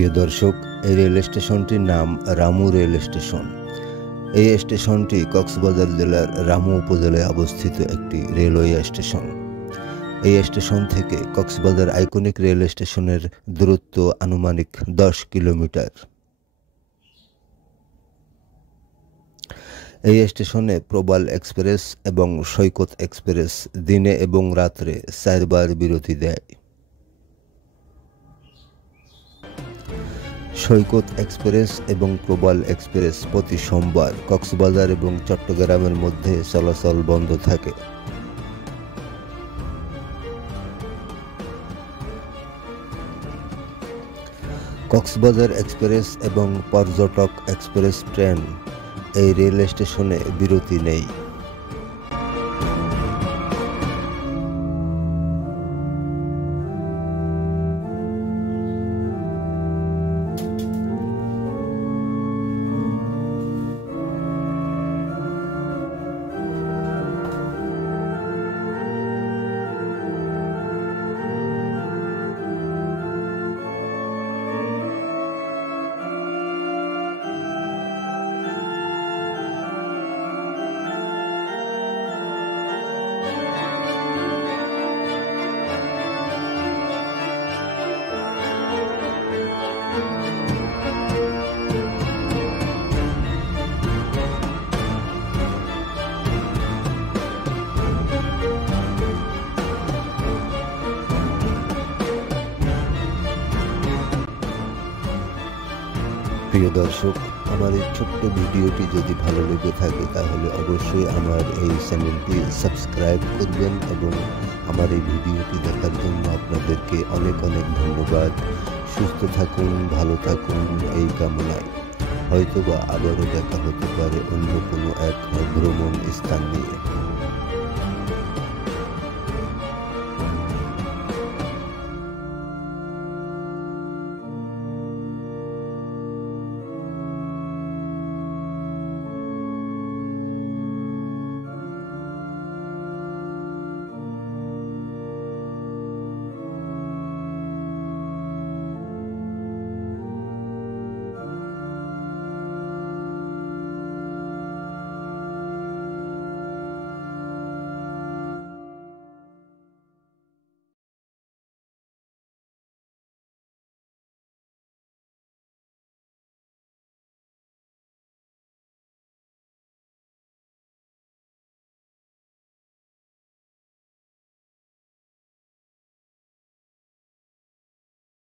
প্রিয় দর্শক, এই রেল স্টেশনটির নাম রামু রেল স্টেশন। এই স্টেশনটি কক্সবাজার জেলার রামু উপজেলায় অবস্থিত একটি রেলওয়ে স্টেশন। এই স্টেশন থেকে কক্সবাজার আইকনিক রেল স্টেশনের দূরত্ব আনুমানিক 10 কিলোমিটার। এই স্টেশনে প্রবাল এক্সপ্রেস এবং সৈকত এক্সপ্রেস দিনে এবং রাত্রে 4 বার বিরতি দেয়। সৈকত এক্সপ্রেস এবং প্রবাল এক্সপ্রেস প্রতি সোমবার কক্সবাজার এবং চট্টগ্রামের মধ্যে চলাচল বন্ধ থাকে। কক্সবাজার এক্সপ্রেস এবং পর্যটক এক্সপ্রেস ট্রেন এই রেল স্টেশনে বিরতি নেই। প্রিয় দর্শক, আমার এই ছোট্ট ভিডিওটি যদি ভালো লেগে থাকে তাহলে অবশ্যই আমার এই চ্যানেলটি সাবস্ক্রাইব করবেন এবং আমার এই ভিডিওটি দেখার জন্য আপনাদেরকে অনেক অনেক ধন্যবাদ। সুস্থ থাকুন, ভালো থাকুন এই কামনায়। হয়তোবা আবারও দেখা হতে পারে অন্য কোনো এক ভ্রমণ স্থান নিয়ে।